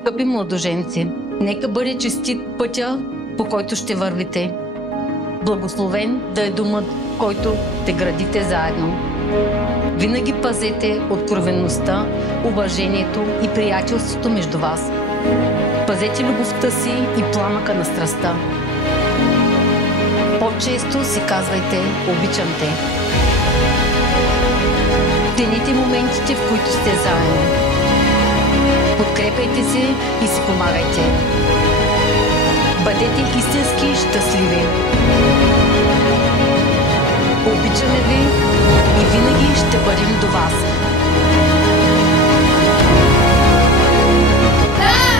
Скъпи младоженци, нека бъде честит пътя, по който ще вървите. Благословен да е думът, който те градите заедно. Винаги пазете откровеността, уважението и приятелството между вас. Пазете любовта си и пламъка на страстта. По-често си казвайте «Обичам те». Цените моментите, в които сте заедно. Подкрепяйте се и си помагайте. Бъдете истински щастливи. Обичаме ви и винаги ще бъдем до вас. Да!